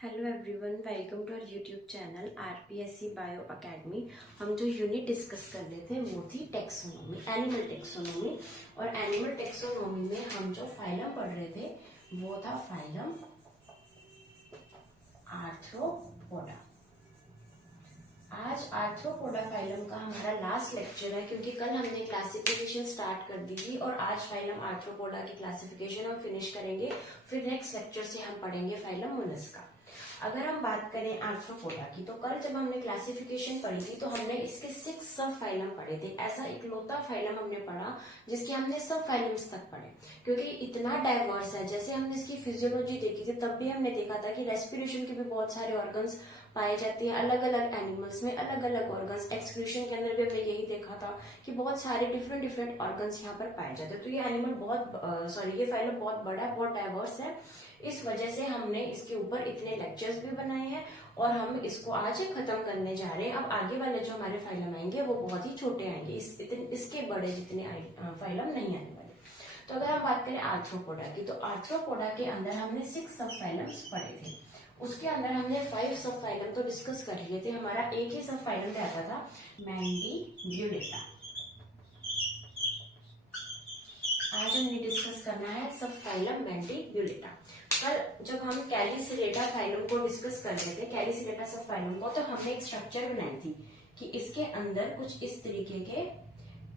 Hello everyone, welcome to our YouTube channel RPSC bio academy. हम जो unit discuss कर रहे थे वो थी टेक्सोनोमी, एनिमल टेक्सोनोमी। और एनिमल टेक्सोनोमी में हम जो फाइलम पढ़ रहे थे वो था फाइलम आर्थ्रोपोडा। आज आर्थ्रोपोडा फाइलम का हमारा लास्ट लेक्चर है, क्योंकि कल हमने क्लासिफिकेशन स्टार्ट कर दी थी और आज फाइलम आर्थ्रोपोडा की क्लासिफिकेशन हम फिनिश करेंगे। फिर नेक्स्ट लेक्चर से हम पढ़ेंगे फाइलम मोलस्का। अगर हम बात करें आर्थ्रोपोडा की, तो कल जब हमने क्लासिफिकेशन पढ़ी थी तो हमने इसके 6 सब फाइलम पढ़े थे। ऐसा इकलौता फाइलम हमने पढ़ा जिसके हमने सब फाइलम्स तक पढ़े, क्योंकि इतना डाइवर्स है। जैसे हमने इसकी फिजियोलॉजी देखी थी तब भी हमने देखा था कि रेस्पिरेशन के भी बहुत सारे ऑर्गन्स पाए जाते हैं अलग अलग एनिमल्स में, अलग अलग ऑर्गन्स। एक्सक्रीशन के अंदर भी हमने यही देखा था कि बहुत सारे डिफरेंट ऑर्गन्स यहाँ पर पाए जाते हैं। तो ये एनिमल ये फाइलम बहुत बड़ा है, बहुत डाइवर्स है। इस वजह से हमने इसके ऊपर इतने लेक्चर्स भी बनाए हैं और हम इसको आज खत्म करने जा रहे हैं। अब आगे वाले जो हमारे फाइलम आएंगे वो बहुत ही छोटे आएंगे, इसके बड़े जितने फाइलम नहीं आने वाले। तो अगर हम बात करें आर्थ्रोपोडा की, तो आर्थ्रोपोडा के अंदर हमने 6 सब फाइलम्स पढ़े थे। उसके अंदर हमने 5 सब फाइलम तो डिस्कस कर लिए थे। हमारा एक ही सब फाइलम रहता था, मैंडिब्यूलेटा। आज हमने डिस्कस करना है सब फाइलम मैंडिब्यूलेटा। कल जब हम कैलिसिलेटा फाइलम को डिस्कस कर रहे थे, कैलिसिलेटा सब फाइलम को, तो हमने एक स्ट्रक्चर बनाई थी कि इसके अंदर कुछ इस तरीके के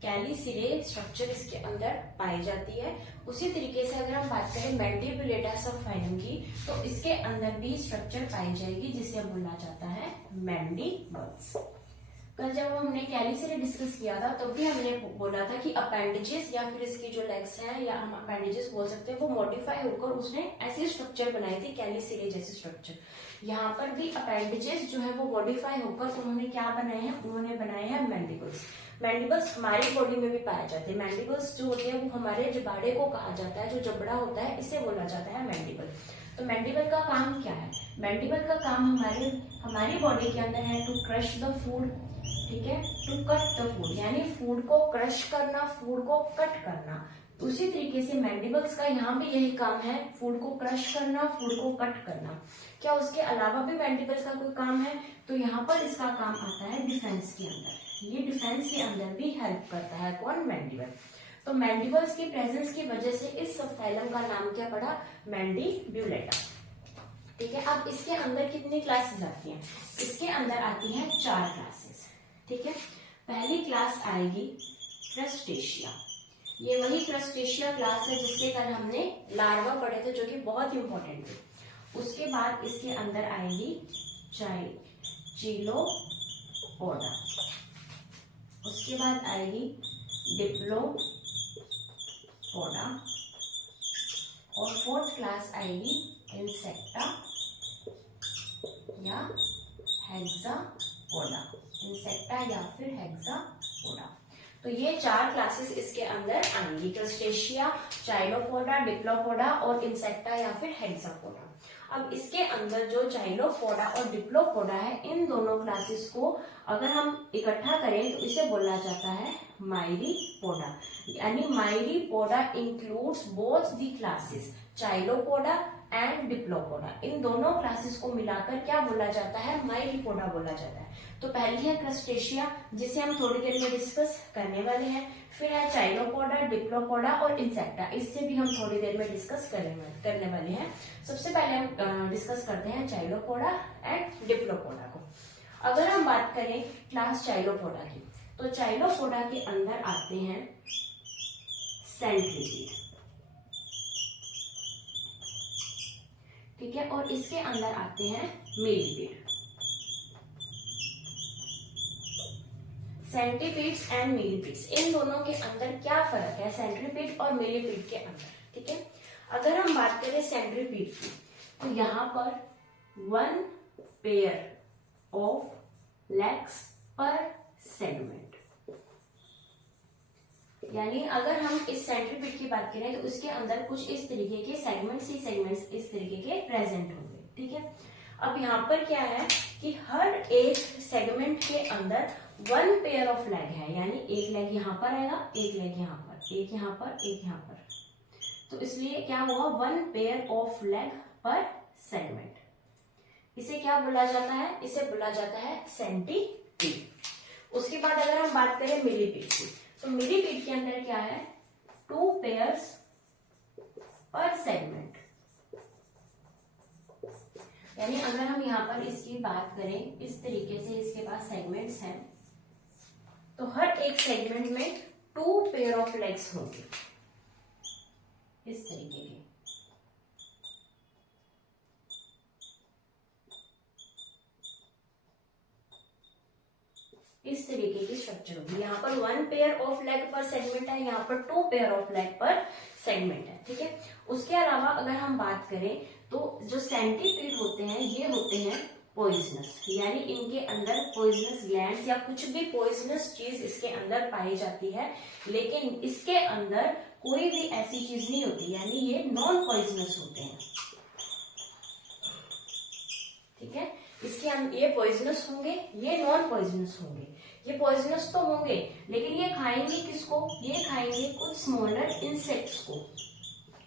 कैलिसिले स्ट्रक्चर इसके अंदर पाई जाती है। उसी तरीके से अगर हम बात करें मैंडिब्यूलेटा सब फाइलम की, तो इसके अंदर भी स्ट्रक्चर पाई जाएगी जिसे बोला जाता है मैंडिबल्स। कल जब हमने कैलिसिले डिस्कस किया था तब भी हमने बोला था कि अपेंडेजेस या फिर इसकी जो लेग्स हैं, या हम अपेंडेजेस बोल सकते हैं, वो मॉडिफाई होकर उसने ऐसी स्ट्रक्चर बनाई थी कैलिसिले जैसी स्ट्रक्चर। यहाँ पर भी अपेंडेजेस जो है वो मॉडिफाई होकर उन्होंने क्या बनाए हैं, उन्होंने बनाए हैं मैंडिबल्स। मैंडिबल्स हमारी बॉडी में भी पाए जाते हैं। मैंडिबल्स जो होते हैं वो हमारे जबाड़े को कहा जाता है, जो जबड़ा होता है इसे बोला जाता है मैंडिबल। तो मैंडिबल का काम क्या है? मैंडिबल का काम हमारी बॉडी के अंदर है टू क्रश द फूड, ठीक है, टू कट द फूड, यानी फूड को क्रश करना, फूड को कट करना। उसी तरीके से मैंडिबल्स का यहाँ भी यही काम है, फूड को क्रश करना, फूड को कट करना। क्या उसके अलावा भी मैंडिबल्स का कोई काम है? तो यहाँ पर इसका काम आता है डिफेंस के अंदर। ये डिफेंस के अंदर भी हेल्प करता है कौन? मैंडिबल। तो मैंडिबल्स की प्रेजेंस की वजह से इस सब फाइलम का नाम क्या पड़ा? मैंडिब्यूलेटा। ठीक है, अब इसके अंदर कितनी क्लासेस आती हैं? इसके अंदर आती हैं 4 क्लासेस। ठीक है, पहली क्लास आएगी क्रस्टेशिया। ये वही क्रस्टेशिया क्लास है जिसके कल हमने लार्वा पढ़े थे, जो कि बहुत इंपॉर्टेंट थे। उसके बाद इसके अंदर आएगी चीलोपोडा। उसके बाद आएगी डिप्लोपोडा और 4th क्लास आएगी इंसेक्टा या हेक्सापोडा। इंसेक्टा या फिर हेक्सापोडा। तो ये 4 क्लासेस इसके अंदर आएंगी, क्रस्टेशिया, चाइलोपोडा, डिप्लोपोडा और इंसेक्टा या फिर हेक्सापोडा। अब इसके अंदर जो चाइलोपोडा और डिप्लोपोडा है, इन दोनों क्लासेस को अगर हम इकट्ठा करें तो इसे बोला जाता है माइरीपोडा। यानी Myriapoda includes both the classes Chilopoda and Diplopoda. इन दोनों क्लासेस को मिलाकर क्या बोला जाता है? माइरीपोडा बोला जाता है। तो पहली है क्रस्टेशिया, जिसे हम थोड़ी देर में डिस्कस करने वाले हैं। फिर है चाइलोपोडा, डिप्लोपोडा और इंसेक्टा, इससे भी हम थोड़ी देर में डिस्कस करने वाले हैं। सबसे पहले हम डिस्कस करते हैं चाइलोपोडा एंड डिप्लोपोडा को। अगर हम बात करें क्लास चाइलोपोडा की, तो चाइलोपोडा के अंदर आते हैं सेंट्रीपीड, ठीक है, और इसके अंदर आते हैं मिलीपीड। सेंट्रीपीड्स एंड मिलीपीड्स, इन दोनों के अंदर क्या फर्क है सेंट्रीपीड और मिलीपीड के अंदर? ठीक है, अगर हम बात करें सेंट्रीपीड की, तो यहाँ पर 1 पेयर ऑफ लेग्स पर सेगमेंट। यानी अगर हम इस सेंट्रीपीड की बात करें तो उसके अंदर कुछ इस तरीके के सेगमेंट्स इस तरीके के प्रेजेंट होंगे। ठीक है, अब यहाँ पर क्या है कि हर एक सेगमेंट के अंदर 1 पेयर ऑफ लेग है, यानी एक लेग यहाँ पर आएगा, एक लेग यहाँ पर, एक यहाँ पर, एक यहाँ पर। तो इसलिए क्या हुआ? 1 पेयर ऑफ लेग पर सेगमेंट। इसे क्या बोला जाता है? इसे बोला जाता है सेंटीपीड। उसके बाद अगर हम बात करें मिलीपीड की, तो मिलीपीड के अंदर क्या है? 2 पेयर्स पर सेगमेंट। यानी अगर हम यहाँ पर इसकी बात करें, इस तरीके से इसके पास सेगमेंट्स हैं, तो हर एक सेगमेंट में 2 पेयर ऑफ लेग्स होंगे, इस तरीके के। इस तरीके की स्ट्रक्चर होगी। यहाँ पर 1 पेयर ऑफ लेग पर सेगमेंट है, यहाँ पर 2 पेयर ऑफ लेग पर सेगमेंट है, ठीक है। उसके अलावा अगर हम बात करें तो जो सेंटीपीड होते हैं ये होते हैं पॉइजनस, यानी इनके अंदर पॉइजनस ग्लैंड्स या कुछ भी पॉइजनस चीज इसके अंदर पाई जाती है, लेकिन इसके अंदर कोई भी ऐसी चीज नहीं होती, यानी ये नॉन पॉइजनस होते हैं, ठीक है। इसके ये पॉइजनस होंगे, ये नॉन पॉइजनस होंगे। ये पॉइजनस तो होंगे, लेकिन ये खाएंगे किसको? ये खाएंगे कुछ स्मॉलर इंसेक्ट्स को।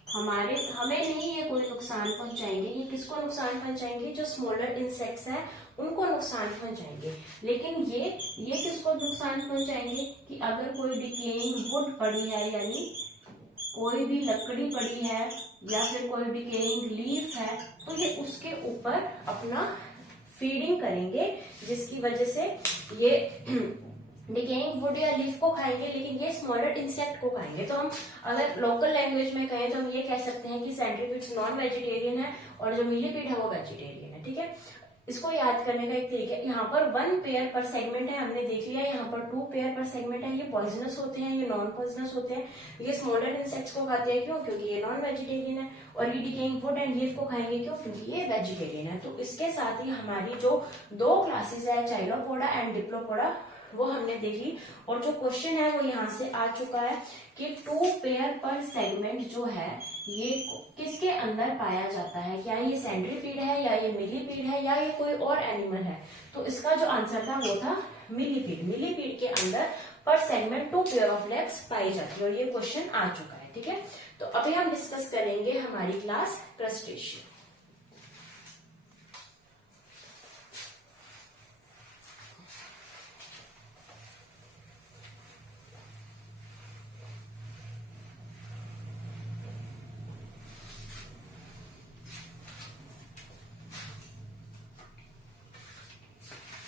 हमें नहीं ये कोई नुकसान पहुंचाएंगे। ये किसको नुकसान पहुंचाएंगे? जो स्मॉलर इंसेक्ट्स हैं उनको नुकसान पहुंचाएंगे। लेकिन ये किसको नुकसान पहुंचाएंगे कि अगर कोई डिकेइंग वुड पड़ी है, यानी कोई भी लकड़ी पड़ी है या फिर कोई डिकेइंग लीफ है, तो ये उसके ऊपर अपना फीडिंग करेंगे, जिसकी वजह से ये डिकेइंग वुड या लीफ को खाएंगे, लेकिन ये स्मॉलर इंसेक्ट को खाएंगे। तो हम अगर लोकल लैंग्वेज में कहें तो हम ये कह सकते हैं कि सेंट्रीपीड्स नॉन वेजिटेरियन है और जो मिलीपीड है वो वेजिटेरियन है, ठीक है। इसको याद करने का एक तरीका, यहाँ पर 1 पेयर पर सेगमेंट है, हमने देख लिया। यहाँ पर 2 पेयर पर सेगमेंट है। ये पॉइजनस होते हैं, ये नॉन पॉइजनस होते हैं। ये स्मॉलर इंसेक्ट्स को खाते हैं, क्यों? क्योंकि ये नॉन वेजिटेरियन है। और ये डिकेइंग वुड एंड लीफ को खाएंगे, क्यों? क्योंकि ये वेजिटेरियन है। तो इसके साथ ही हमारी जो 2 क्लासेस है, चाइलोपोडा एंड डिप्लोपोडा, वो हमने देख ली। और जो क्वेश्चन है वो यहाँ से आ चुका है कि 2 पेयर पर सेगमेंट जो है ये किसके अंदर पाया जाता है? क्या ये सेंट्रीपीड है, या ये मिलीपीड है, या ये कोई और एनिमल है? तो इसका जो आंसर था वो था मिलीपीड। मिलीपीड के अंदर पर सेगमेंट 2 पेयर ऑफ लेग्स पाई जाती है, और ये क्वेश्चन आ चुका है, ठीक है। तो अभी हम डिस्कस करेंगे हमारी क्लास क्रस्टेशियन।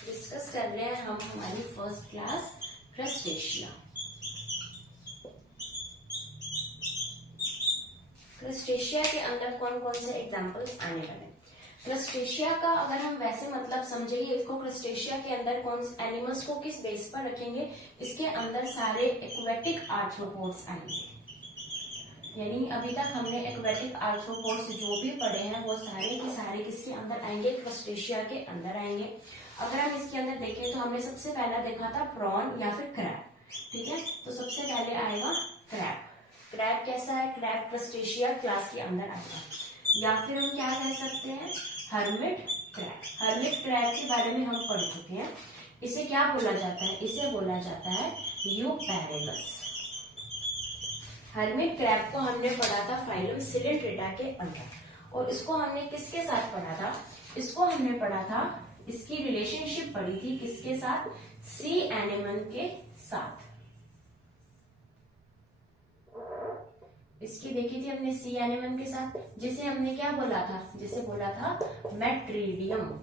डिस्कस कर रहे हैं हम हमारी फर्स्ट क्लास क्रस्टेशिया। क्रस्टेशिया के अंदर कौन कौन से एग्जांपल्स आने वाले? क्रस्टेशिया का अगर हम वैसे मतलब समझेंगे इसको, क्रस्टेशिया के अंदर कौन से एनिमल्स को किस बेस पर रखेंगे? इसके अंदर सारे एक्वेटिक आर्थ्रोपोड्स आएंगे। यानी अभी तक हमने एक्वेटिक आर्थ्रोपोड्स जो भी पढ़े हैं वो सारे के सारे किसके अंदर आएंगे? क्रस्टेशिया के अंदर आएंगे। अगर हम इसके अंदर देखें तो हमने सबसे पहला देखा था प्रॉन या फिर क्रैब, ठीक है। तो सबसे पहले आएगा क्रैब। क्रैब कैसा है? क्रैब क्रस्टेशिया क्लास के अंदर आएगा। या फिर हम क्या कह सकते हैं? Hermit crab. हर्मिट क्रैब के बारे में हम पढ़ चुके हैं। इसे क्या बोला जाता है? इसे बोला जाता है यूपैरेगस। हर्मिट क्रैब को हमने पढ़ा था फाइलम सिलिंड्रेटा के अंदर, और इसको हमने किसके साथ पढ़ा था? इसको हमने पढ़ा था, इसकी रिलेशनशिप पढ़ी थी किसके साथ? सी एनिमल के साथ। इसकी देखी थी हमने सी एनिमल के साथ, जिसे हमने क्या बोला था? जिसे बोला था मेट्रीडियम,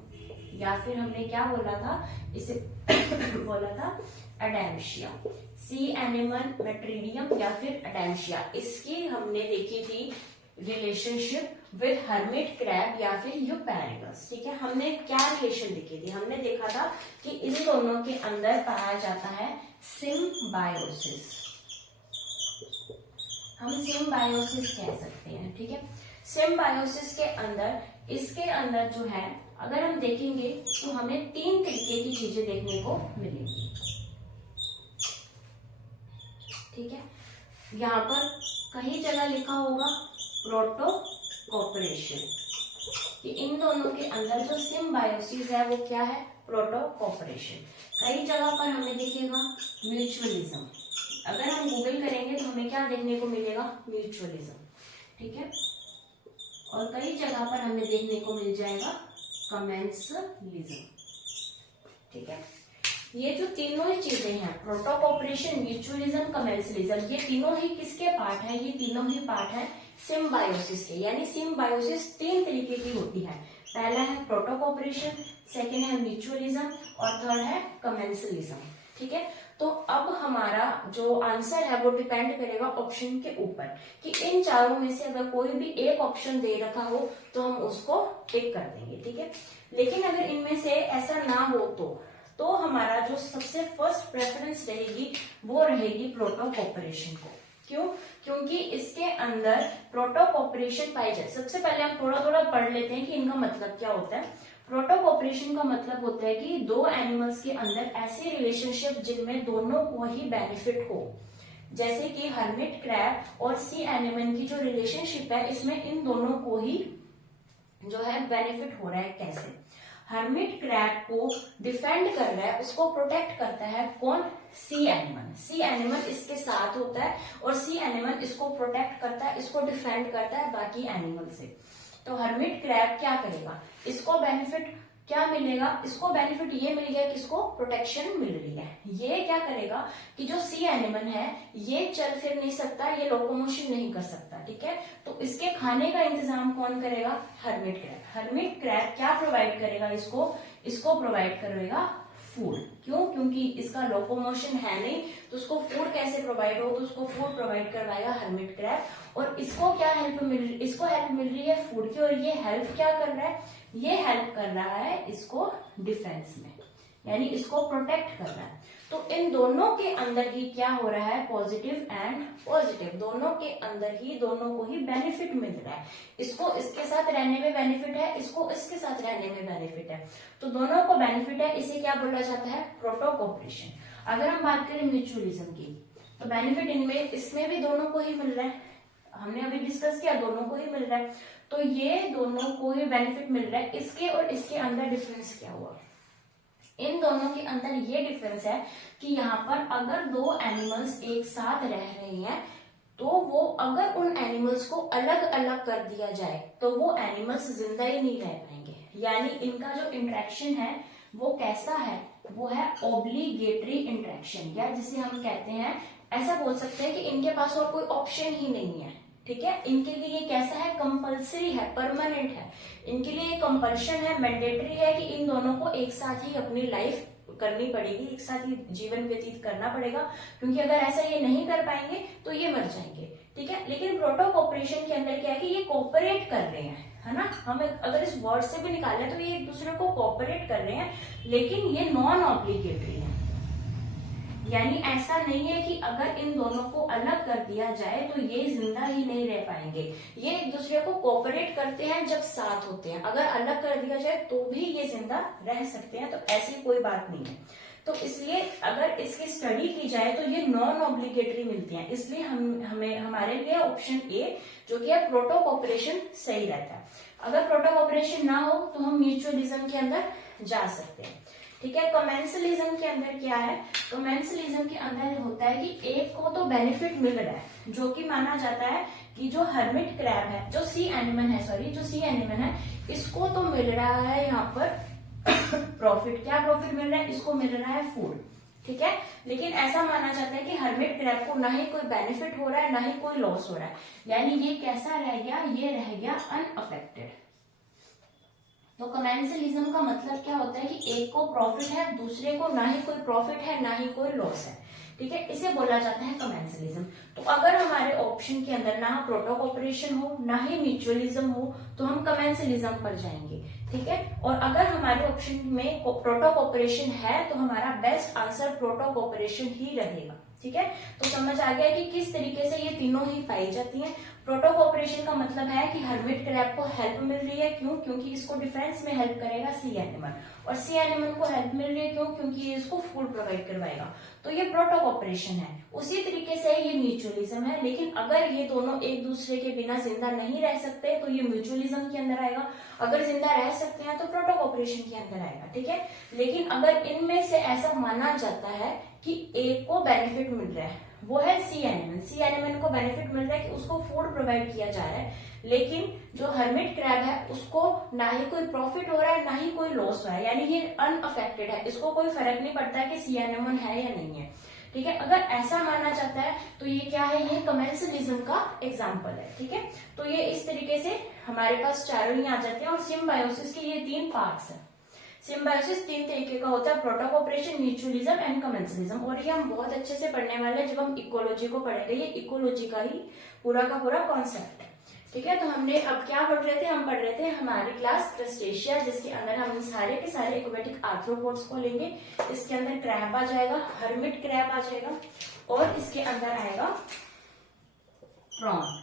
या फिर हमने क्या बोला था? इसे बोला था एडेंशिया। सी एनिमल, मेट्रीडियम या फिर एडेंशिया, इसकी हमने देखी थी रिलेशनशिप विद हर्मिट क्रैब या फिर यूपैरेगस, ठीक है। हमने क्या रिलेशन देखी थी? हमने देखा था कि इन दोनों के अंदर पाया जाता है सिम्बायोसिस। हम सिम्बायोसिस कह सकते हैं, ठीक है। सिम्बायोसिस के अंदर, इसके अंदर जो है अगर हम देखेंगे तो हमें 3 तरीके की चीजें देखने को मिलेंगी, ठीक है। यहाँ पर कहीं जगह लिखा होगा प्रोटो कोऑपरेशन, कि इन दोनों के अंदर जो सिम्बायोसिस है वो क्या है? Proto cooperation. कई जगह पर हमें दिखेगा म्यूचुअलिज्म। अगर हम गूगल करेंगे तो हमें क्या देखने को मिलेगा? म्यूचुअलिज्म, ठीक है। और कई जगह पर हमें देखने को मिल जाएगा कमेंसलिज्म। ठीक है, ये जो तीनों ही चीजें हैं, प्रोटोकॉपरेशन, म्यूचुअलिज्म, कमेंसलिज्म, ये तीनों ही किसके पार्ट है? ये तीनों ही पार्ट है सिम्बायोसिस के। यानी सिम्बायोसिस 3 तरीके की होती है। पहला है प्रोटोकॉपरेशन, सेकेंड है म्यूचुअलिज्म और थर्ड है कमेंसलिज्म। ठीक है, तो अब हमारा जो आंसर है वो डिपेंड करेगा ऑप्शन के ऊपर कि इन चारों में से अगर कोई भी एक ऑप्शन दे रखा हो तो हम उसको टिक कर देंगे। ठीक है, लेकिन अगर इनमें से ऐसा ना हो तो हमारा जो सबसे फर्स्ट प्रेफरेंस रहेगी वो रहेगी प्रोटोकॉपरेशन को। क्यों? क्योंकि इसके अंदर प्रोटोकॉपरेशन पाई जाए। सबसे पहले हम थोड़ा थोड़ा पढ़ लेते हैं कि इनका मतलब क्या होता है। प्रोटोकॉपरेशन का मतलब होता है कि दो एनिमल्स के अंदर ऐसी रिलेशनशिप जिनमें दोनों को ही बेनिफिट हो। जैसे कि हर्मिट क्रैब और सी एनिमल की जो रिलेशनशिप है, इसमें इन दोनों को ही जो है बेनिफिट हो रहा है। कैसे? हर्मिट क्रैब को डिफेंड कर रहा है, उसको प्रोटेक्ट करता है कौन? सी एनिमल। सी एनिमल इसके साथ होता है और सी एनिमल इसको प्रोटेक्ट करता है, इसको डिफेंड करता है बाकी एनिमल से। तो हर्मिट क्रैब क्या करेगा? इसको बेनिफिट क्या मिलेगा? इसको बेनिफिट ये मिल गया कि इसको प्रोटेक्शन मिल रही है। ये क्या करेगा कि जो सी एनिमल है ये चल फिर नहीं सकता, ये लोकोमोशन नहीं कर सकता। ठीक है, तो इसके खाने का इंतजाम कौन करेगा? Hermit crab. हर्मिट क्रैब क्या प्रोवाइड करेगा इसको प्रोवाइड करेगा फूड। क्यों? क्योंकि इसका लोकोमोशन है नहीं, तो उसको फूड कैसे प्रोवाइड हो? तो उसको फूड प्रोवाइड करवाएगा हर्मिट क्रैब। और इसको क्या हेल्प मिल रही? इसको हेल्प मिल रही है फूड की। और ये हेल्प क्या कर रहा है? ये हेल्प कर रहा है इसको डिफेंस में, यानी इसको प्रोटेक्ट कर रहा है। तो इन दोनों के अंदर ही क्या हो रहा है? पॉजिटिव एंड पॉजिटिव, दोनों के अंदर ही दोनों को ही बेनिफिट मिल रहा है। इसको इसके साथ रहने में बेनिफिट है, इसको इसके साथ रहने में बेनिफिट है, तो दोनों को बेनिफिट है। इसे क्या बोला जाता है? प्रोटोकॉपरेशन। अगर हम बात करें म्यूचुअलिज्म की, तो बेनिफिट इनमें इसमें भी दोनों को ही मिल रहा है। हमने अभी डिस्कस किया, दोनों को ही मिल रहा है। तो ये दोनों को ही बेनिफिट मिल रहा है। इसके और इसके अंदर डिफरेंस क्या हुआ? इन दोनों के अंदर ये डिफरेंस है कि यहाँ पर अगर दो एनिमल्स एक साथ रह रहे हैं तो वो अगर उन एनिमल्स को अलग अलग कर दिया जाए तो वो एनिमल्स जिंदा ही नहीं रह पाएंगे। यानी इनका जो इंटरेक्शन है वो कैसा है? वो है ऑब्लिगेटरी इंटरेक्शन, या जिसे हम कहते हैं, ऐसा बोल सकते हैं कि इनके पास और कोई ऑप्शन ही नहीं है। ठीक है, इनके लिए ये कैसा है? कंपल्सरी है, परमानेंट है। इनके लिए ये कंपल्शन है, मैंडेटरी है कि इन दोनों को एक साथ ही अपनी लाइफ करनी पड़ेगी, एक साथ ही जीवन व्यतीत करना पड़ेगा, क्योंकि अगर ऐसा ये नहीं कर पाएंगे तो ये मर जाएंगे। ठीक है, लेकिन प्रोटोकॉपरेशन के अंदर क्या है कि ये कोऑपरेट कर रहे हैं, है ना। हम अगर इस वर्ड से भी निकालें तो ये एक दूसरे को कोऑपरेट कर रहे हैं, लेकिन ये नॉन ऑब्लिगेटरी है। यानी ऐसा नहीं है कि अगर इन दोनों को अलग कर दिया जाए तो ये जिंदा ही नहीं रह पाएंगे। ये एक दूसरे को कोऑपरेट करते हैं जब साथ होते हैं। अगर अलग कर दिया जाए तो भी ये जिंदा रह सकते हैं, तो ऐसी कोई बात नहीं है। तो इसलिए अगर इसकी स्टडी की जाए तो ये नॉन ऑब्लिगेटरी मिलती हैं। इसलिए हमें हमारे लिए ऑप्शन ए जो कि है प्रोटोकॉपरेशन सही रहता है। अगर प्रोटोकॉपरेशन ना हो तो हम म्यूचुअलिज्म के अंदर जा सकते हैं। ठीक है, कमेंसलिज्म के अंदर क्या है? कमेंसलिज्म के अंदर होता है कि एक को तो बेनिफिट मिल रहा है, जो कि माना जाता है कि जो हर्मिट क्रैब है, जो सी एनिमल है, इसको तो मिल रहा है यहाँ पर प्रॉफिट। क्या प्रॉफिट मिल रहा है? इसको मिल रहा है फूड। ठीक है, लेकिन ऐसा माना जाता है कि हर्मिट क्रैब को ना ही कोई बेनिफिट हो रहा है ना ही कोई लॉस हो रहा है, यानी ये कैसा रह गया? ये रह गया अनअफेक्टेड। तो कमेंसलिज्म का मतलब क्या होता है कि एक को प्रॉफिट है, दूसरे को ना ही कोई प्रॉफिट है ना ही कोई लॉस है। ठीक है, इसे बोला जाता है कमेंसलिज्म। तो अगर हमारे ऑप्शन के अंदर ना प्रोटोकॉपरेशन हो ना ही म्यूचुअलिज्म हो तो हम कमेंसलिज्म पर जाएंगे। ठीक है, और अगर हमारे ऑप्शन में प्रोटोकॉपरेशन है तो हमारा बेस्ट आंसर प्रोटोकॉपरेशन ही रहेगा। ठीक है, तो समझ आ गया कि किस तरीके से ये तीनों ही पाई जाती हैं। प्रोटोकॉपरेशन का मतलब है कि हर्मिट क्रैब को हेल्प मिल रही है। क्यों? क्योंकि इसको डिफेंस में हेल्प करेगा सी एनिमल, और सी एनिमल को हेल्प मिल रही है क्यों? क्योंकि ये इसको फूड प्रोवाइड करवाएगा। तो ये प्रोटोकॉपरेशन है। उसी तरीके से ये म्यूचुअलिज्म है, लेकिन अगर ये दोनों एक दूसरे के बिना जिंदा नहीं रह सकते तो ये म्यूचुअलिज्म के अंदर आएगा। अगर जिंदा रह सकते हैं तो प्रोटोकॉपरेशन के अंदर आएगा। ठीक है, लेकिन अगर इनमें से ऐसा माना जाता है कि एक को बेनिफिट मिल रहा है, वो है सी एनिमल। सी एनिमल को बेनिफिट मिल रहा है कि उसको फूड प्रोवाइड किया जा रहा है, लेकिन जो हर्मिट क्रैब है उसको ना ही कोई प्रॉफिट हो रहा है ना ही कोई लॉस हो रहा है, यानी ये अनअफेक्टेड है, इसको कोई फर्क नहीं पड़ता है कि सी एनिमल है या नहीं है। ठीक है, अगर ऐसा माना जाता है तो ये क्या है, ये कमेंसलिज्म का एग्जाम्पल है। ठीक है, तो ये इस तरीके से हमारे पास चारों ही आ जाते हैं। और सिम्बायोसिस के ये 3 पार्ट्स हैं। सिम्बायोसिस 3 तरीके का होता है, प्रोटोकॉपरेशन, म्यूचुअलिज्म एंड कमेंसलिज्म। और ये हम बहुत अच्छे से पढ़ने वाले हैं जब हम इकोलॉजी को पढ़ेंगे, ये इकोलॉजी का ही पूरा का पूरा कॉन्सेप्ट है। ठीक है, तो हमने अब क्या पढ़ रहे थे, हम पढ़ रहे थे हमारी क्लास क्रस्टेशिया, जिसके अंदर हम सारे के सारे एक्वेटिक आर्थ्रोपोड्स को लेंगे। इसके अंदर क्रैब आ जाएगा, हर्मिट क्रैब आ जाएगा, और इसके अंदर आएगा प्रॉन।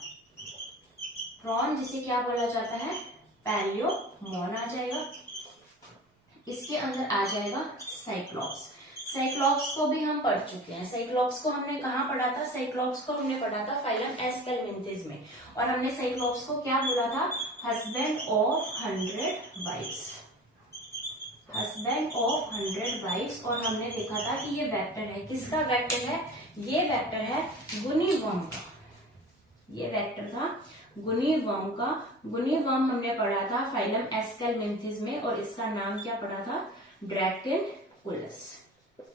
प्रॉन जिसे क्या बोला जाता है, पैलियोमोन आ जाएगा। इसके अंदर आ जाएगा साइक्लॉप्स। साइक्लॉप्स को भी हम पढ़ चुके हैं। साइक्लॉप्स को हमने कहाँ पढ़ा था, साइक्लॉप्स को हमने पढ़ा था फाइलम एस्केलमिंथिस में, और हमने साइक्लॉप्स को क्या बोला था, husband of 100 wives. Husband of 100 wives. और हमने देखा था कि ये वेक्टर है, किसका वेक्टर है, ये वेक्टर है गुनिवर्म का। ये वेक्टर था गुनिवर्म का। गुनिवर्म हमने पढ़ा था फाइलम एस्केलमिंथिस में, और इसका नाम क्या पढ़ा था, ड्रैकेनकुलस,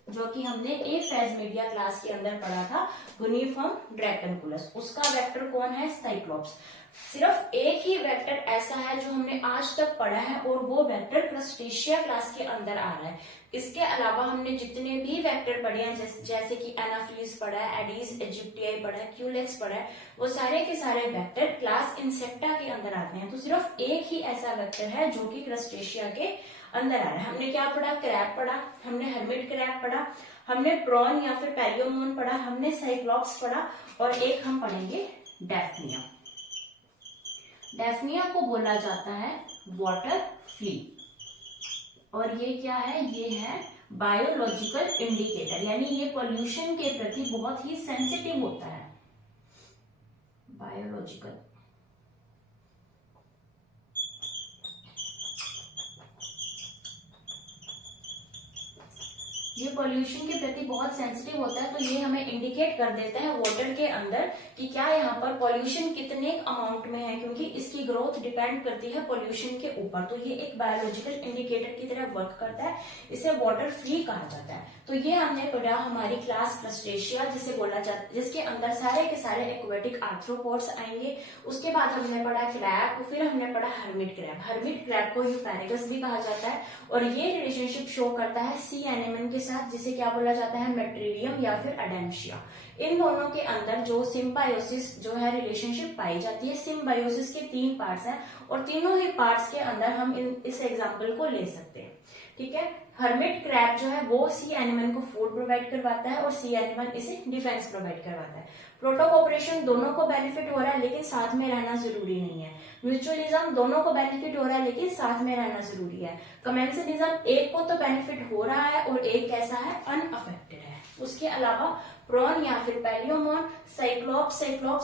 जो कि हमने ए फेज मीडिया क्लास के अंदर पढ़ा था, गुनिवर्म ड्रैकेनकुलस। उसका वेक्टर कौन है, साइक्लॉप्स। सिर्फ एक ही वेक्टर ऐसा है जो हमने आज तक पढ़ा है, और वो वेक्टर क्रस्टेशिया क्लास के अंदर आ रहा है। इसके अलावा हमने जितने भी वेक्टर पढ़े हैं, जैसे कि एनाफिलीज पढ़ा है, एडीज इजिप्टियाई पढ़ा है, क्यूलेक्स पढ़ा है, वो सारे के सारे वेक्टर क्लास इंसेक्टा के अंदर आते हैं। तो सिर्फ एक ही ऐसा वेक्टर है जो कि क्रस्टेशिया के अंदर आ रहा है। हमने क्या पढ़ा, क्रैब पढ़ा, हमने हर्मिट क्रैब पढ़ा, हमने प्रॉन या फिर पैलियोमोन पढ़ा, हमने साइक्लॉप्स पढ़ा, और एक हम पढ़ेंगे डेफनिया। डेफनिया को बोला जाता है वाटर फ्ली, और ये क्या है, ये है बायोलॉजिकल इंडिकेटर, यानी ये पोल्यूशन के प्रति बहुत ही सेंसिटिव होता है। बायोलॉजिकल, ये पोल्यूशन के प्रति बहुत सेंसिटिव होता है। तो ये हमें इंडिकेट कर देता है वाटर के अंदर कि क्या यहाँ पर पोल्यूशन कितने अमाउंट में है, क्योंकि इसकी ग्रोथ डिपेंड करती है पोल्यूशन के ऊपर। तो ये एक बायोलॉजिकल इंडिकेटर की तरह वर्क करता है, इसे वाटर फ्ली कहा जाता है। तो ये हमने पढ़ा हमारी क्लास क्रस्टेशिया, जिसे बोला जाता है, जिसके अंदर सारे के सारे एक्वेटिक आर्थ्रोपोड्स आएंगे। उसके बाद हमने पढ़ा क्रैब, फिर हमने पढ़ा हर्मिट क्रैब। हर्मिट क्रैब को यूपैरेगस भी कहा जाता है, और ये रिलेशनशिप शो करता है सी एनिमन के साथ, जिसे क्या बोला जाता है, मेट्रीडियम या फिर अडेंशिया। इन दोनों के अंदर जो सिम्बायोसिस जो है रिलेशनशिप पाई जाती है। सिम्बायोसिस के 3 पार्ट्स हैं, और तीनों ही पार्ट्स के अंदर हम इस एग्जाम्पल को ले सकते हैं। ठीक है, हर्मिट क्रैब जो है वो सी एनिमल को फूड प्रोवाइड करवाता है, और सी एनिमल इसे डिफेंस प्रोवाइड करवाता है। प्रोटोकॉपरेशन दोनों को बेनिफिट हो रहा है, लेकिन साथ में रहना जरूरी नहीं है। म्यूचुअलिज्म दोनों को बेनिफिट हो रहा है, लेकिन साथ में रहना जरूरी है। कमेंसलिज्म एक को तो बेनिफिट हो रहा है, और एक कैसा है, अनअफेक्टेड है। उसके अलावा प्रॉन या फिर पैलियोमोन, साइक्लॉप्स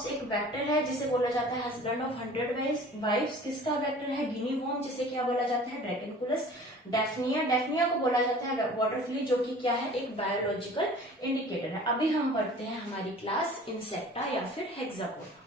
एक वेक्टर है जिसे बोला जाता है हस्बैंड ऑफ 100 वाइफ्स। किसका वेक्टर है, गिनीवॉर्म, जिसे क्या बोला जाता है, ड्रैकेनकुलस। डेफनिया को बोला जाता है वाटर फ्ली, जो कि क्या है, एक बायोलॉजिकल इंडिकेटर है। अभी हम पढ़ते हैं हमारी क्लास इंसेक्टा या फिर हेक्सापोडा।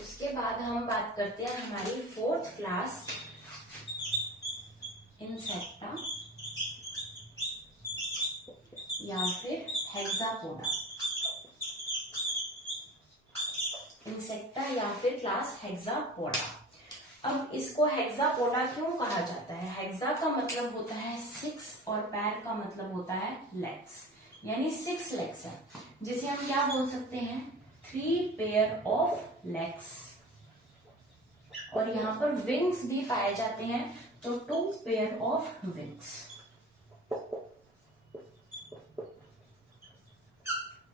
उसके बाद हम बात करते हैं हमारी 4th क्लास इंसेक्टा या फिर हेक्सापोडा। इंसेक्टा या फिर क्लास हेक्सापोडा। अब इसको हेक्सापोडा क्यों कहा जाता है, हेक्सा का मतलब होता है 6, और पैर का मतलब होता है लेग्स, यानी 6 लेग्स है, जिसे हम क्या बोल सकते हैं, 3 पेयर ऑफ लेग्स। और यहाँ पर विंग्स भी पाए जाते हैं, तो 2 pair of wings.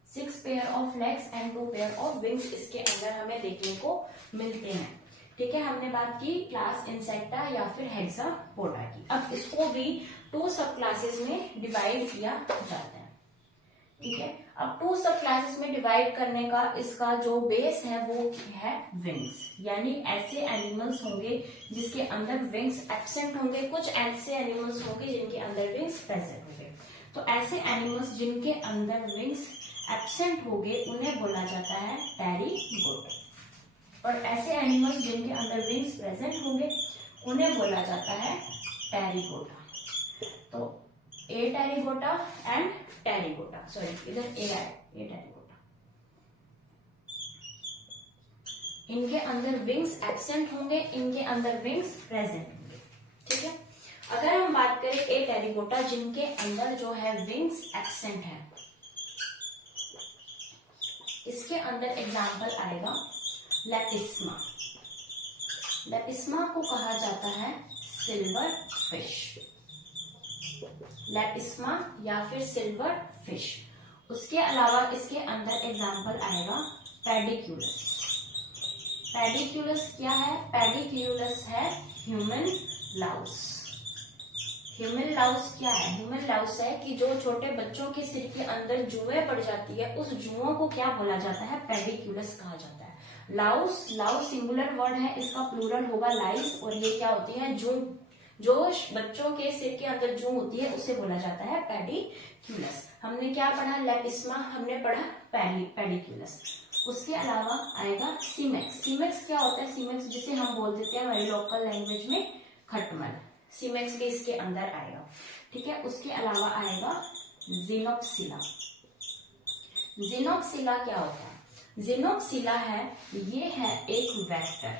6 pair of legs and 2 pair of wings इसके अंदर हमें देखने को मिलते हैं। ठीक है, हमने बात की क्लास इंसेक्टा या फिर हेक्सापोडा की। अब इसको भी 2 सब क्लासेस में डिवाइड किया जाता है। ठीक है, अब 2 सब क्लासेस में डिवाइड करने का इसका जो बेस है वो है विंग्स, यानी ऐसे एनिमल्स होंगे जिसके अंदर विंग्स एब्सेंट होंगे, कुछ ऐसे एनिमल्स होंगे जिनके अंदर विंग्स प्रेजेंट होंगे। तो ऐसे एनिमल्स जिनके अंदर विंग्स एब्सेंट होंगे उन्हें बोला जाता है टेरिगोटा, और ऐसे एनिमल्स जिनके अंदर विंग्स प्रेजेंट होंगे उन्हें बोला जाता है टेरिगोटा। तो ए टेरिगोटा एंड टेरिगोटा, सॉरी इधर ए है, ए टेरिगोटा, इनके अंदर विंग्स एब्सेंट होंगे, इनके अंदर विंग्स प्रेजेंट होंगे। ठीक है, अगर हम बात करें ए टेरिगोटा जिनके अंदर जो है विंग्स एब्सेंट है, इसके अंदर एग्जांपल आएगा लेपिस्मा। लेपिस्मा को कहा जाता है सिल्वर फिश, लेपिस्मा या फिर सिल्वर फिश। उसके अलावा इसके अंदर एग्जांपल आएगा पेडिक्यूलस। पेडिक्यूलस क्या है? पेडिक्यूलस है ह्यूमन लाउस। ह्यूमन लाउस क्या है? ह्यूमन लाउस है कि जो छोटे बच्चों के सिर के अंदर जुएं पड़ जाती है, उस जुओं को क्या बोला जाता है? पेडिक्यूलस कहा जाता है। लाउस, लाउस सिंगुलर वर्ड है, इसका प्लूरल होगा लाइस, और ये क्या होती है? जू। जो बच्चों के सिर के अंदर जू होती है उसे बोला जाता है पेडिक्यूलस। हमने क्या पढ़ा? लेपिस्मा, हमने पढ़ा पेडिक्यूलस। उसके अलावा आएगा सीमेक्स। सीमेक्स क्या होता है? सीमेक्स जिसे हम बोल देते हैं हमारी लोकल लैंग्वेज में खटमल, सीमेक्स भी इसके अंदर आएगा। ठीक है, उसके अलावा आएगा ज़िनोप्सिला। ज़िनोप्सिला क्या होता है? ज़िनोप्सिला है, ये है एक वेक्टर।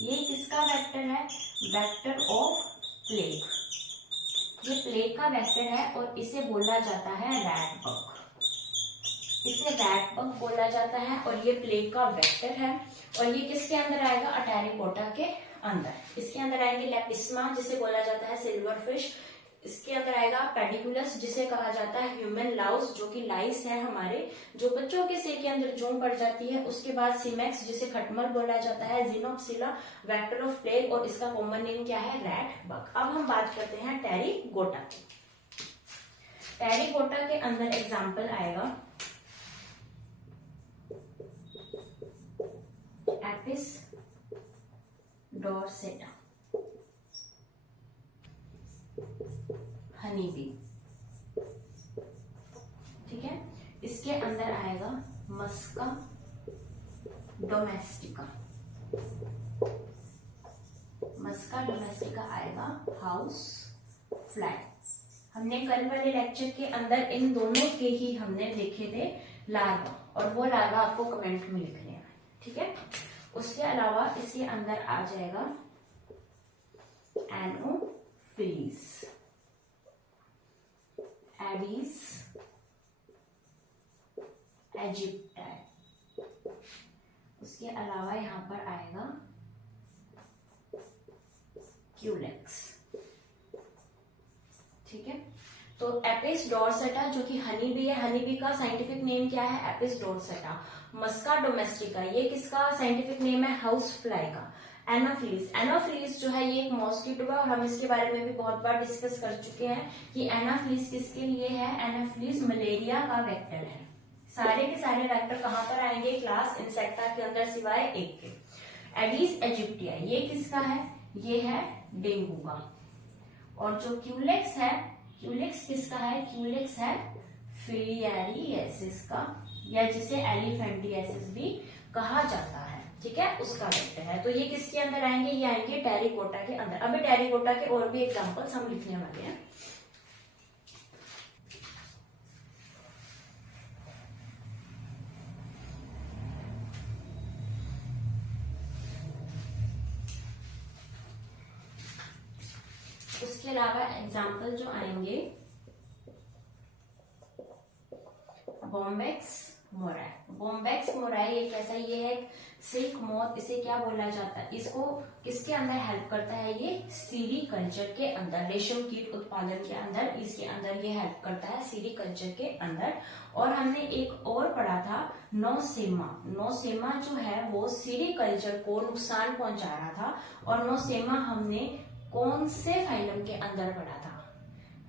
ये किसका वेक्टर है? Vector of plague. ये प्लेग का वेक्टर है और इसे बोला जाता है रैट बग। इसे रैट बग बोला जाता है और ये प्लेग का वेक्टर है। और ये किसके अंदर आएगा? टेरिगोटा के अंदर। इसके अंदर आएंगे लेपिस्मा जिसे बोला जाता है सिल्वर फिश, इसके अंदर आएगा पेडिकुलस जिसे कहा जाता है ह्यूमन लाउस, जो कि लाइस है हमारे, जो बच्चों के सिर के अंदर जूं पड़ जाती है। उसके बाद सीमेक्स जिसे खटमल बोला जाता है, ज़िनोप्सिला वेक्टर ऑफ प्लेग, और इसका कॉमन नेम क्या है? Rat bug. अब हम बात करते हैं टेरिगोटा की। टेरिगोटा के अंदर एग्जाम्पल आएगा एपिस डोरसेटा, हनी बी। ठीक है, इसके अंदर आएगा मस्का डोमेस्टिका। मस्का डोमेस्टिका आएगा हाउस फ्लाई। हमने कल वाले लेक्चर के अंदर इन दोनों के ही हमने देखे थे लार्वा, और वो लार्वा आपको कमेंट में लिखने हैं। ठीक है, उसके अलावा इसके अंदर आ जाएगा एनोफिलीज, एडीज इजिप्टाई। उसके अलावा यहां पर आएगा क्यूलेक्स। ठीक है, तो एपिस डोरसेटा जो कि हनी बी है, हनी बी का साइंटिफिक नेम क्या है? Apis dorsata. मस्का डोमेस्टिका, ये किसका साइंटिफिक नेम है? हाउस फ्लाई का। एनोफिलीज, एनोफिलीज जो है ये एक मॉस्किटो है, और हम इसके बारे में भी बहुत बार डिस्कस कर चुके हैं कि एनोफिलीज किसके लिए है? एनोफिलीज मलेरिया का वेक्टर है। सारे के सारे वेक्टर कहां पर आएंगे? क्लास इंसेक्टा के अंदर, सिवाय एक के। एडीज इजिप्टियाई, ये किसका है? ये है डेंगू का। और जो क्यूलेक्स है, क्यूलेक्स किसका है? क्यूलेक्स है फिलियारिएसिस का, या जिसे एलिफेंटिएसिस भी कहा जाता है। ठीक है, उसका वेक्टर है। तो ये किसके अंदर आएंगे? ये आएंगे टेरिगोटा के अंदर। अभी टेरिगोटा के और भी एग्जांपल्स हम लिखने वाले हैं। उसके अलावा एग्जाम्पल जो आएंगे बॉम्बेक्स मोरैक। बॉम्बैक्स मोराई एक ऐसा, ये है सिल्क मोथ, इसे क्या बोला जाता है, इसको किसके अंदर हेल्प करता है, ये सीरीकल्चर के अंदर, रेशम कीट उत्पादन के अंदर, इसके अंदर ये हेल्प करता है सीरीकल्चर के अंदर। और हमने एक और पढ़ा था नोसेमा। नोसेमा जो है वो सीरीकल्चर को नुकसान पहुंचा रहा था, और नोसेमा हमने कौन से फाइलम के अंदर पढ़ा था,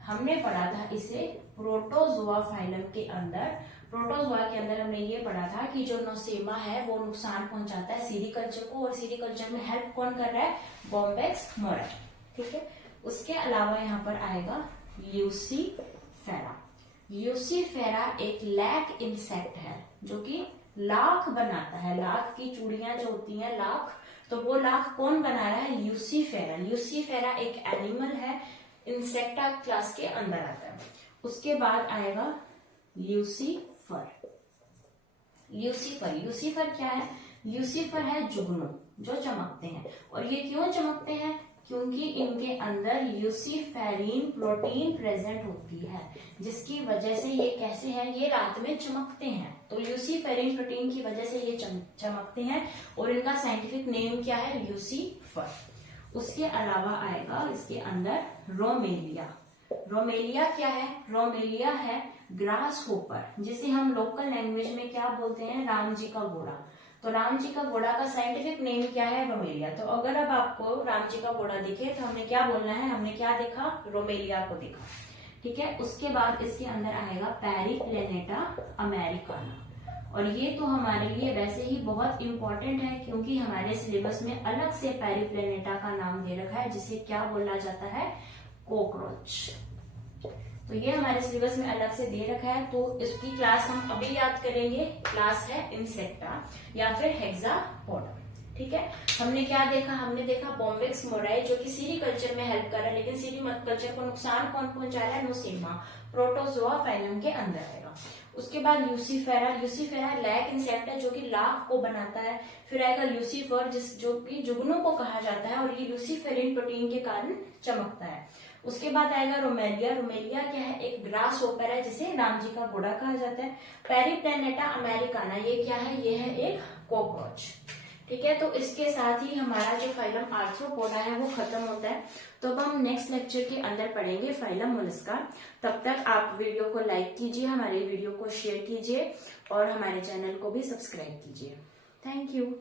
हमने पढ़ा था इसे प्रोटोजोआ फाइलम के अंदर। प्रोटोजोआ के अंदर हमने ये पढ़ा था कि जो नोसेमा है वो नुकसान पहुंचाता है सीरीकल्चर को, और सीरीकल्चर में हेल्प कौन कर रहा है, बॉम्बैक्स मोराई। ठीक है, उसके अलावा यहाँ पर आएगा ल्यूसीफेरा। ल्यूसीफेरा एक लैक इंसेक्ट है जो कि लाख बनाता है, लाख की चूड़ियां जो होती हैं लाख, तो वो लाख कौन बना रहा है, ल्यूसीफेरा। ल्यूसीफेरा एक एनिमल है, इंसेक्टा क्लास के अंदर आता है। उसके बाद आएगा ल्यूसीफर। ल्यूसीफर, ल्यूसीफर क्या है, ल्यूसीफर है जुगनू जो चमकते हैं। और ये क्यों चमकते हैं, क्योंकि इनके अंदर ल्यूसीफेरिन प्रोटीन प्रेजेंट होती है, जिसकी वजह से ये कैसे हैं, ये रात में चमकते हैं। तो ल्यूसीफेरिन प्रोटीन की वजह से ये चमकते हैं, और इनका साइंटिफिक नेम क्या है, ल्यूसीफर। उसके अलावा आएगा इसके अंदर रोमेलिया। रोमेलिया क्या है, रोमेलिया है ग्रास होपर, जिसे हम लोकल लैंग्वेज में क्या बोलते हैं, राम जी का घोड़ा। तो राम जी का घोड़ा का साइंटिफिक नेम क्या है, रोमेलिया। तो अगर अब आपको राम जी का घोड़ा दिखे तो हमने क्या बोलना है, हमने क्या देखा, रोमेलिया को देखा। ठीक है, उसके बाद इसके अंदर आएगा पेरिप्लेनेटा अमेरिकाना। और ये तो हमारे लिए वैसे ही बहुत इंपॉर्टेंट है, क्योंकि हमारे सिलेबस में अलग से पेरिप्लेनेटा का नाम दे रखा है, जिसे क्या बोला जाता है, कॉकरोच। तो ये हमारे सिलेबस में अलग से दे रखा है, तो इसकी क्लास हम अभी याद करेंगे, क्लास है इंसेक्टा या फिर हेक्सापोडा। ठीक है, हमने क्या देखा, हमने देखा बॉम्बैक्स मोराई जो कि सीरीकल्चर में हेल्प कर रहा है, लेकिन सीरीकल्चर को नुकसान कौन पहुंचा रहा है, नोसेमा, प्रोटोजोआ फाइलम के अंदर आएगा। उसके बाद ल्यूसीफेरा, ल्यूसीफेरा लैक इंसेक्ट है जो कि लाख को बनाता है। फिर आएगा ल्यूसीफर जो कि जुगनू को कहा जाता है, और ये ल्यूसीफेरिन प्रोटीन के कारण चमकता है। उसके बाद आएगा रोमेलिया। रोमेलिया क्या है, एक ग्रास होपर है जिसे राम जी का घोड़ा कहा जाता है। पेरिप्लेनेटा अमेरिकाना, ये क्या है, ये है एक कॉकरोच। ठीक है, तो इसके साथ ही हमारा जो फाइलम आर्थ्रोपोडा है वो खत्म होता है। तो अब हम नेक्स्ट लेक्चर के अंदर पढ़ेंगे फाइलम मोलस्का। तब तक आप वीडियो को लाइक कीजिए, हमारे वीडियो को शेयर कीजिए, और हमारे चैनल को भी सब्सक्राइब कीजिए। Thank you.